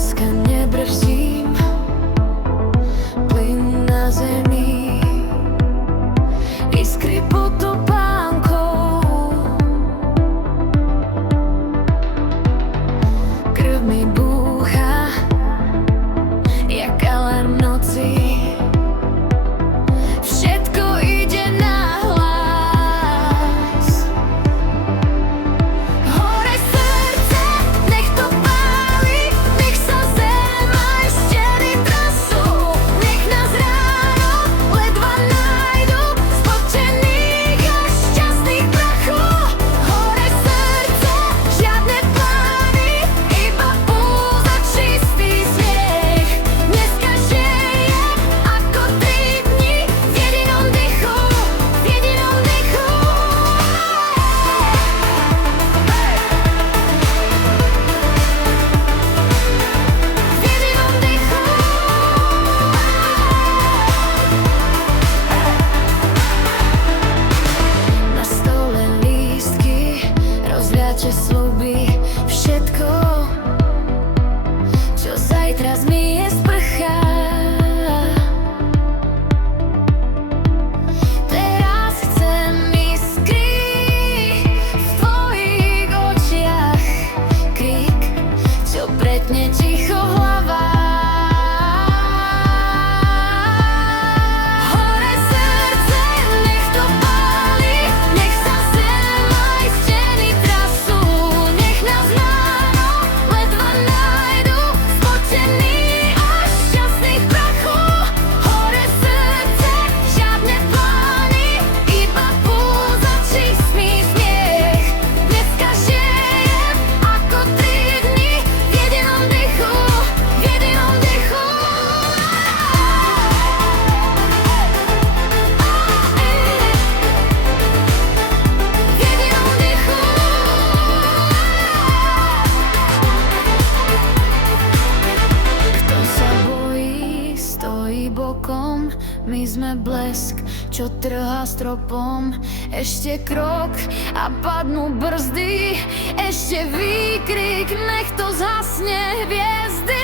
dneska nebrzdím, plyn na zemi, iskry pod topánkou, krv mi búcha jak alarm noci. Všetko ide nahlas. Hore srdce, nech to páli, nech sa zem aj steny trasú. Nech nás ráno ledva nájdu, spočených a šťastných prachu. Hore srdce, žiadne plány, iba púza, čistý smiech. Dneska žijem ako 3 dni v jedinom dychu, v jedinom dychu. V jedinom dychu. Na stole lístky, rozliate sľuby, všetko, čo zajtra zmije sprcha. Teraz chcem iskry v tvojich očiach, krik, čo pretne ticho hlava. Hore srdce, nech to páli, nech sa zem aj steny trasú. Nech nás ráno ledva nájdu, spočených a šťastných prachu. Hore srdce, žiadne plány, iba púza, čistý smiech. Dneska žijem ako 3 dni v jedinom dychu, v jedinom dychu. V jedinom dychu. Kto sa bojí, stojí bokom. My sme blesk, čo trhá stropom. Ešte krok a padnú brzdy. Ešte výkrik, nech to zhasne hviezdy.